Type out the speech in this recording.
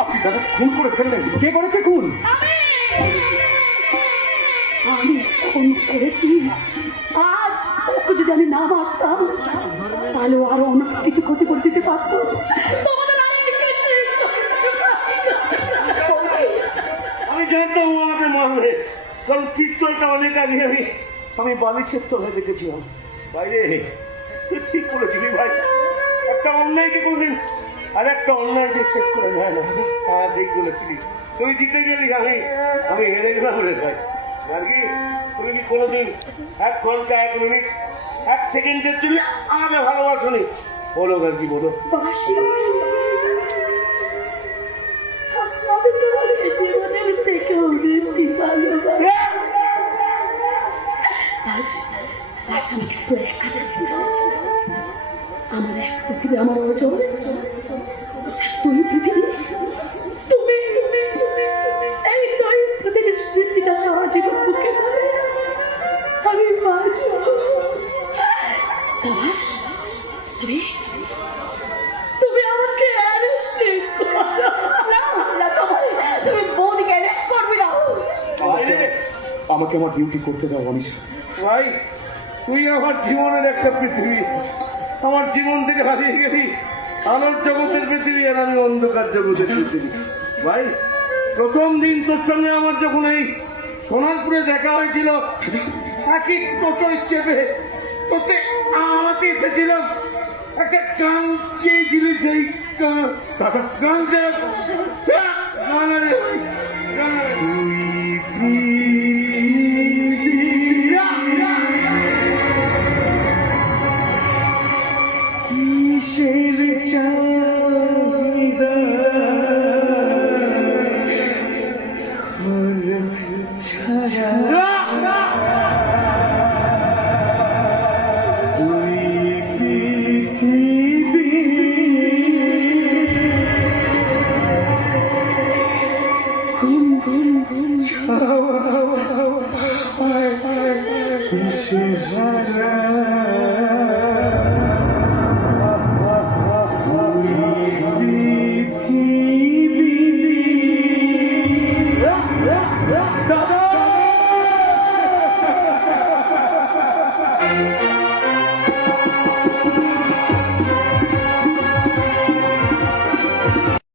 আপনি দাদা খুন করে ফেললেন। কে করেছে খুন? আমি খুন করেছি। আজ ওকে যদি আমি না মারতাম তাহলে আরো অনেক কিছু ক্ষতি করে দিতে পারতো। আমি জানতাম ও আমাকে মারবে, কারণ পিস্তলটা অনেক আগে আমি বালিশের তলায় দেখেছিলাম। বাইরে তুই ঠিক করেছিলি ভাই, একটা অন্যায়কে কোনদিন আর একটা অন্যায় যে শেষ করে যায় না। হ্যাঁ ঠিক বলেছিলি, তুই জিতে গেলি, আমি হেরে গেলাম রে ভাই। আর কি তুমি কি কোনোদিন 1 ঘন্টা 1 মিনিট 1 সেকেন্ডের জন্য আমাকে ভালোবাসনি? বলো আর কি বলো। বাসি আমি তোমার জীবনের থেকেও বেশি ভালোবাসি। আজ আমাকে একটু একা থাকতে দাও। আমার এক পৃথিবী, আমার অর্জন, তুই পৃথিবী, তুমি এই তুই পৃথিবীর স্মৃতিটা সারা জীবন বুকে ধরে আমি বাঁচব। বাবা, তুমি আমাকে অ্যারেস্ট করো না, তুমি বৌদিকে অ্যারেস্ট করবে না। আমাকে আমার ডিউটি করতে দাও অনিশ ভাই। তুই আমার জীবনের একটা পৃথিবী, আমার জীবন থেকে হারিয়ে গেলি আলোর জগতের পৃথিবী, আর আমি অন্ধকার জগতের পৃথিবী। ভাই প্রথম দিন তোর সঙ্গে আমার যখন এই সোনারপুরে দেখা হয়েছিল, একই টোটোয় চেপে তোকে আমাকে এসেছিলাম, একটা গান গিয়েছিলি, সেই গানটা গান